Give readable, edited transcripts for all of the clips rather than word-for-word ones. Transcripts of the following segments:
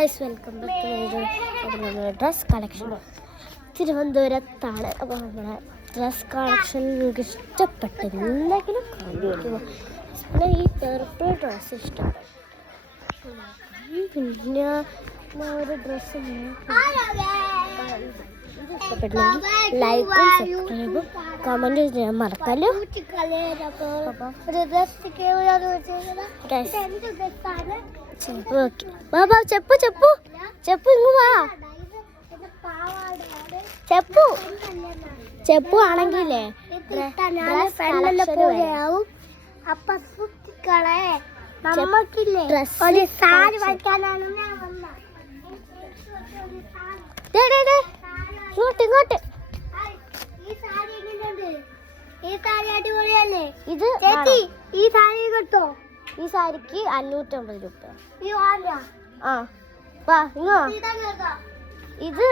Welcome back dress collection തിരുവനന്തപുരത്താണ്. അപ്പോൾ നമ്മുടെ ഡ്രസ് കളക്ഷൻ നിങ്ങൾക്ക് ഇഷ്ടപ്പെട്ടില്ലെങ്കിലും കാണിക്കുമോ. പിന്നെ ഈ പെർപ്പിൾ ഡ്രസ്സ് ഇഷ്ടപ്പെട്ടു. പിന്നെ ഒരു ഡ്രസ്സ് ഇഷ്ടപ്പെട്ടെങ്കിൽ ലൈക്കും സബ്സ്ക്രൈബും കമൻറ്റ് ചെയ്യാൻ മറക്കല്ലോ. చెప్పు బాబా చెప్పు చెప్పు చెప్పు ఇంగు വാ చెప్పు చెప్పు ആണെങ്കിലേ ഇങ്ങോട്ട് ഇങ്ങോട്ട് ഈ സാരി അടിപൊളിയല്ലേ? ഇത് ഈ സാരി കിട്ടോ? ഈ സാരിക്ക് 550 രൂപ. ആ വാ ഇങ്ങോ. ഇത്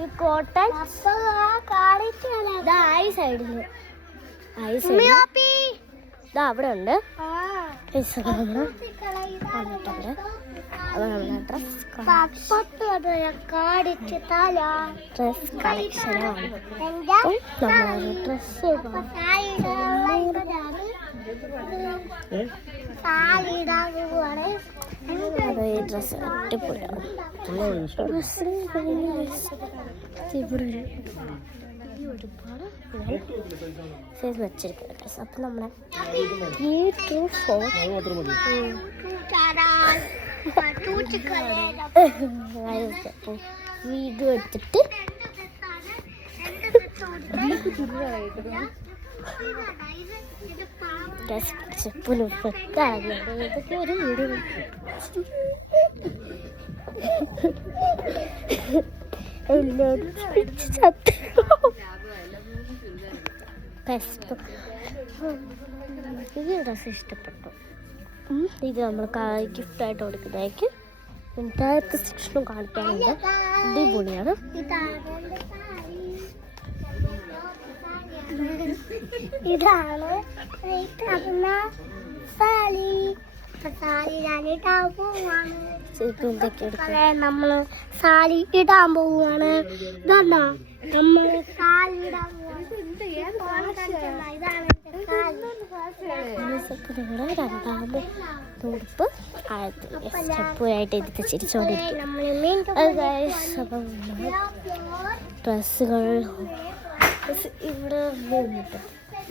ഈ കോട്ടൺ ഈ സൈഡില് ഇതാ അവിടെ ഉണ്ട്. ഡ്രസ് കളക്ഷനാണ്. നമ്മളൊരു ഡ്രസ്സ് അതെ ഈ ഡ്രസ്സ് അടിപൊളിയാണ്. ഒരുപാട് സൈസ് വെച്ചിരിക്കുന്ന ഡ്രസ്സ്. അപ്പം നമ്മളെ വീഡിയോ എടുത്തിട്ട് ഇതൊക്കെ ഒരു വീഡിയോ ഇത് ഡ്രസ്സ് ഇഷ്ടപ്പെട്ടു. ഇത് നമ്മൾ ഗിഫ്റ്റായിട്ട് കൊടുക്കുന്നതായിരിക്കും. താഴത്തെ സെക്ഷനും കാണിക്കാനുണ്ട്. അടിപൊളിയാണ്. ഇതാണ് നമ്മള് സാരി ഇടാൻ പോവുകയാണ്. ഇതാണോ നമ്മള് സാരി ഇടാൻ രണ്ടാമത് തുടുപ്പ് സ്റ്റെപ്പുമായിട്ട് എടുത്ത് ചിരിച്ചോണ്ടിരിക്കും. ഡ്രസ്സുകൾ ഇവിടെ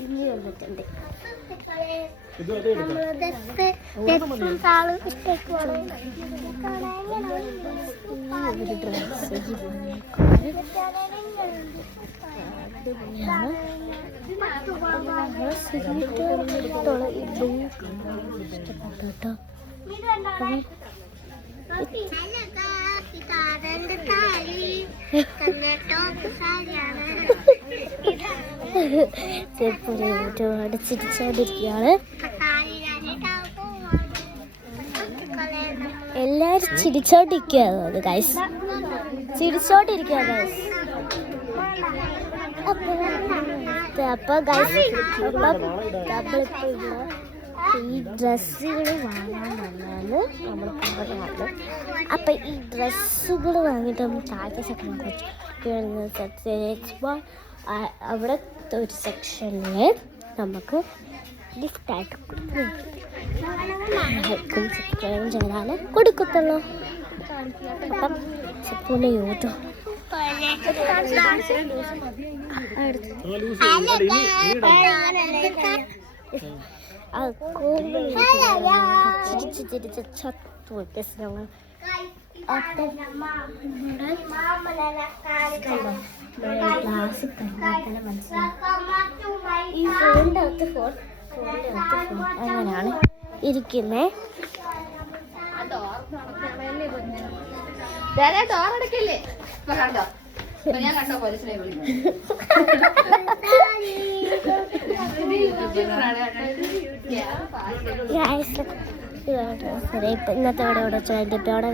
ഇനി വന്നിട്ടുണ്ട്. ഇഷ്ടപ്പെട്ടു കേട്ടോ. ഒരുപാട് ചിരിച്ചോണ്ടിരിക്കുകയാണ്. എല്ലാരും ചിരിച്ചോണ്ടിരിക്കുകയാണ് ഗൈസ്. ചിരിച്ചോണ്ടിരിക്കുക ഗൈസ്. അപ്പൊ ഗൈസ് ഈ ഡ്രസ്സുകൾ വാങ്ങാൻ വന്നാണ് നമ്മൾ പറഞ്ഞത്. അപ്പൊ ഈ ഡ്രസ്സുകൾ വാങ്ങിയിട്ട് നമ്മൾ താഴത്തെ സെക്ഷൻ അവിടുത്തെ ഒരു സെക്ഷനിൽ നമുക്ക് ഗിഫ്റ്റായിട്ട് കൊടുക്കും. സബ്സ്ക്രൈബ് ചെയ്താൽ കൊടുക്കത്തുള്ളൂ. അപ്പം ചെപ്പൂനെ യൂട്യൂബ് ചിരിച്ച് ചത്തു വ്യത്യസ്തങ്ങൾ. ഗ്ലാസ് മനസ്സിലായി. ഈ ഫോണിൻ്റെ അകത്ത് ഫോൺ അങ്ങനെയാണ് ഇരിക്കുന്നേ. ഇന്നത്തെ ഇവിടെ ചോദിച്ചിട്ടോടെ